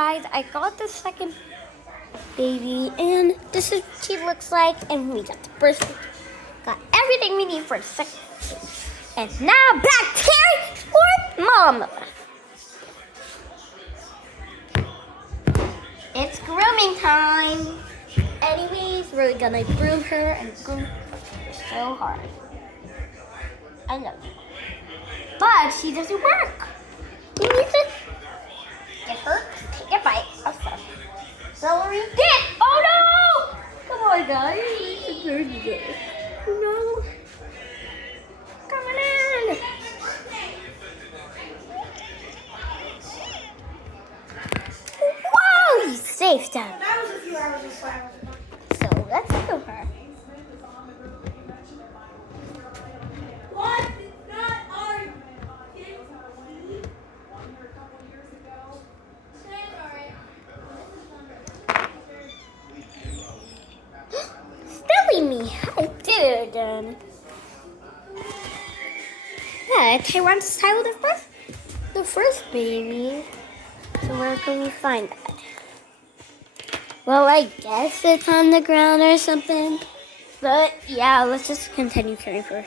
guys, I got the second baby, and this is what she looks like. And we got the first, got everything we need for the second. And now back to for Mama. It's grooming time. Anyways, we're gonna groom her and groom her so hard. I love it. But she doesn't work. We need to get her to take a bite of some celery dip. Oh no! Come on, guys. It's a dirty day. Oh no. Come on in. Whoa! He's safe down. That was a few hours before. So let's go her. What? Not our Silly me. I did it again. Yeah, Taiwan's titled the first baby. So where can we find that? Well, I guess it's on the ground or something. But yeah, let's just continue caring for her.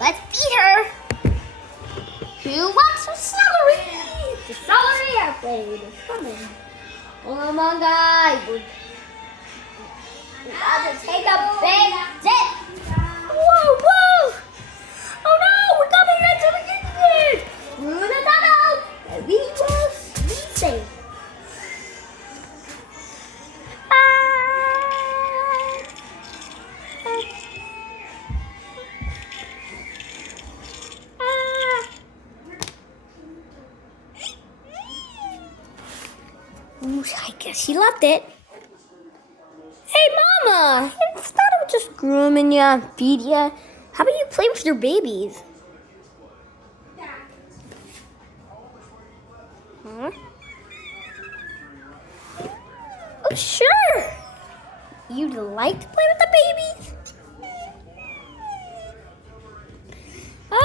Let's feed her. Who wants some celery? The celery airplane is coming. Come on, guys. We gotta take a big dip. Whoa, whoa! Oh no, we're coming into the kitchen. Through the tunnel, and we will be safe. Ooh, I guess she loved it. Hey, Mama! Instead of just grooming you and feed you, how about you play with your babies? Huh? Oh, sure! You'd like to play with the babies?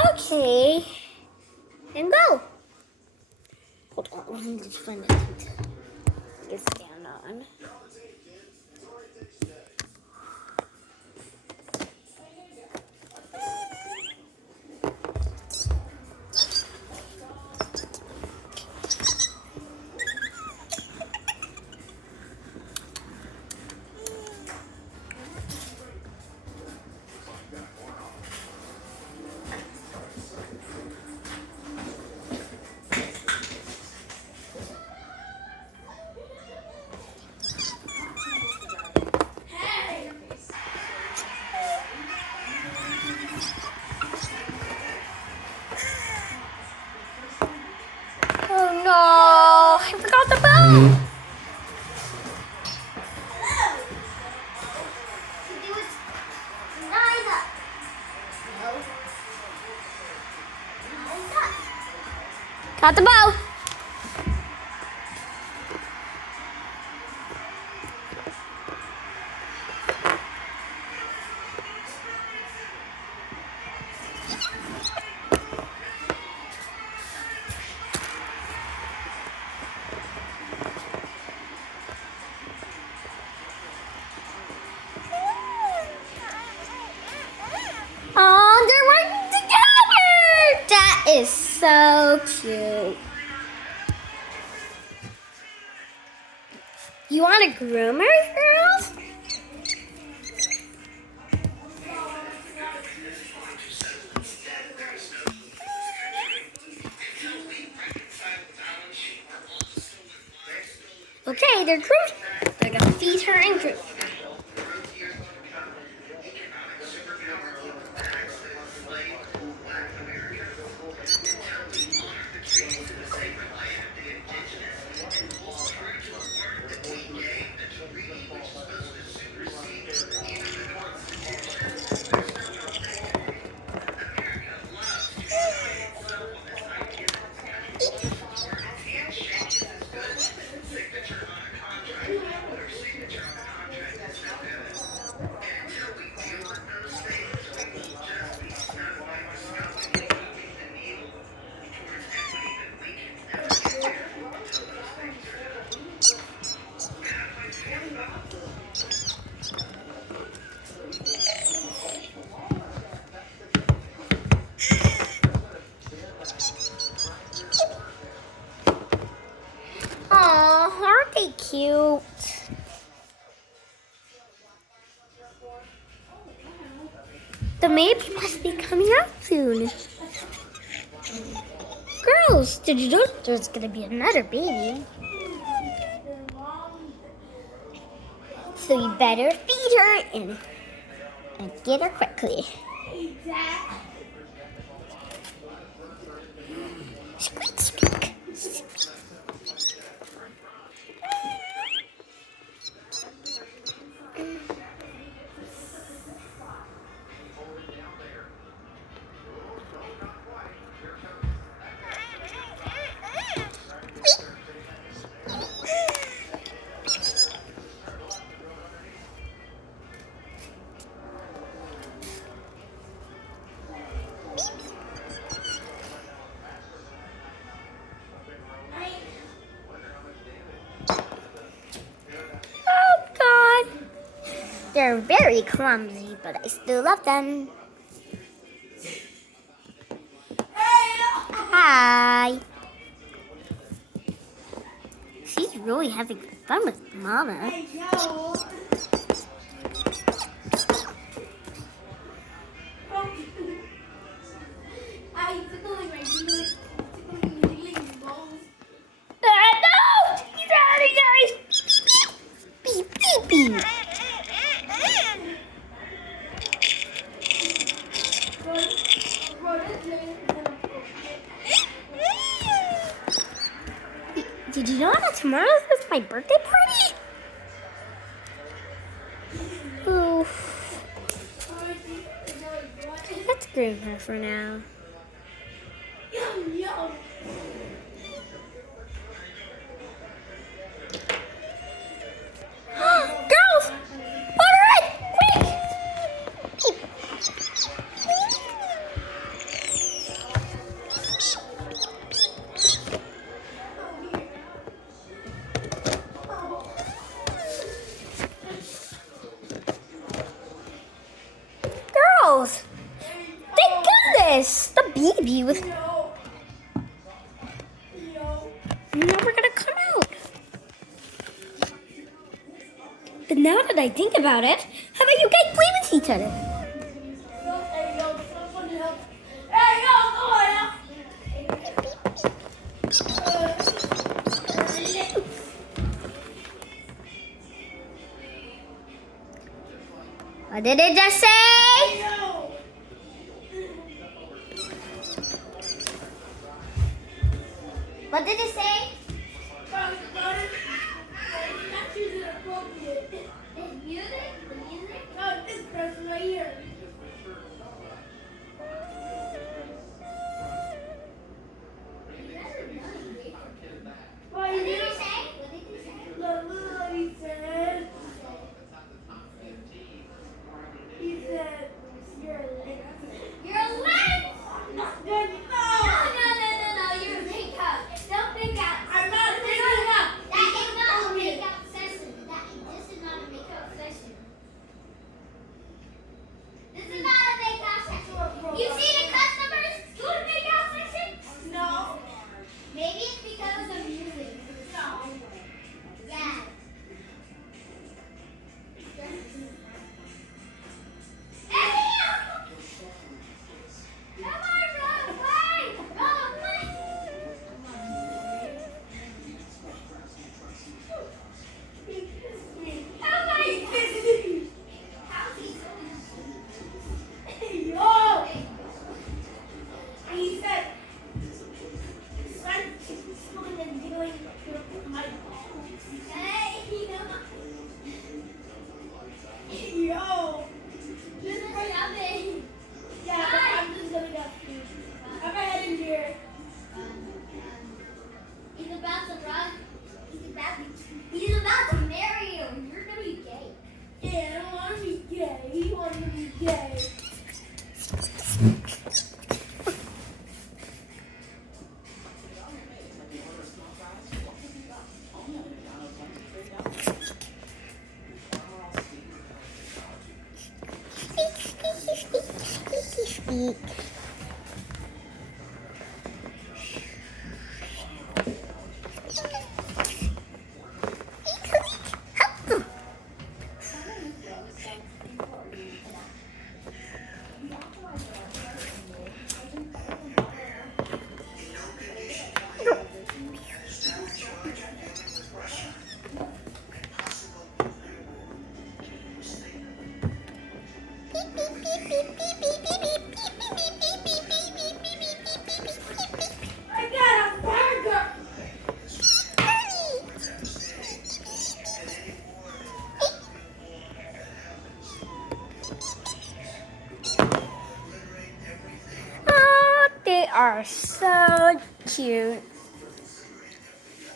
Okay. And go. Hold on, let me just find the teeth. Get stand on. Oh no, I forgot the bell. Got the bow. Oh, they're working together. That is so cute. You want a groomer, girls? Okay, they're groomed. They're gonna feed her and groom. cute. The baby must be coming out soon. Girls, did you know there's gonna be another baby? So you better feed her and get her quickly. Squeak, squeak. Oh God. They're very clumsy, but I still love them. Hi. She's really having fun with Mama. No! He's out of here! Beep, beep, beep. Did you know that tomorrow is my birthday party? Ooh. Let's groom her for now. Girls! Order it! Quick! Girls! Thank goodness! The baby was never gonna come out. But now that I think about it, how about you guys play with each other? What did it just say? What did it say? are so cute.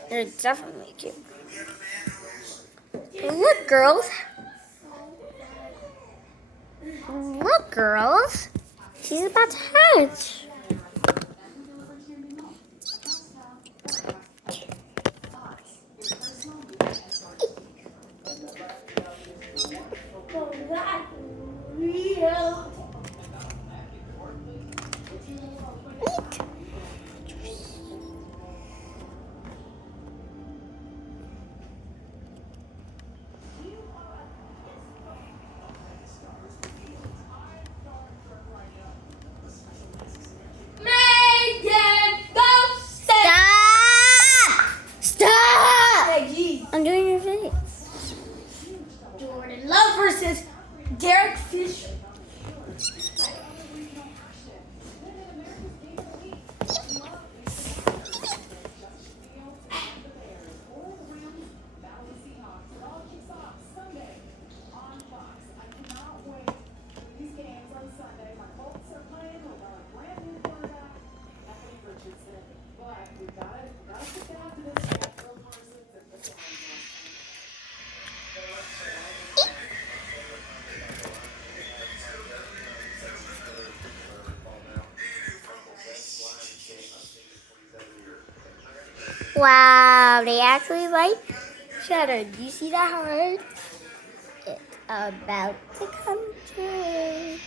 They're definitely cute. Look, girls. Look, girls. She's about to hatch. Oh, that's real. Megan, go Stop! Stop! Hey, geez. I'm doing your face. Jordan Love versus Derek Fisher. Wow, they actually like each other. Do you see that heart? It's about to come true.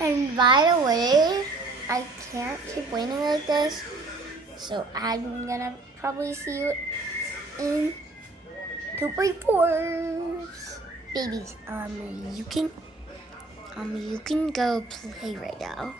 And by the way, I can't keep waiting like this, so I'm gonna probably see you in 2.4. Babies, you can go play right now.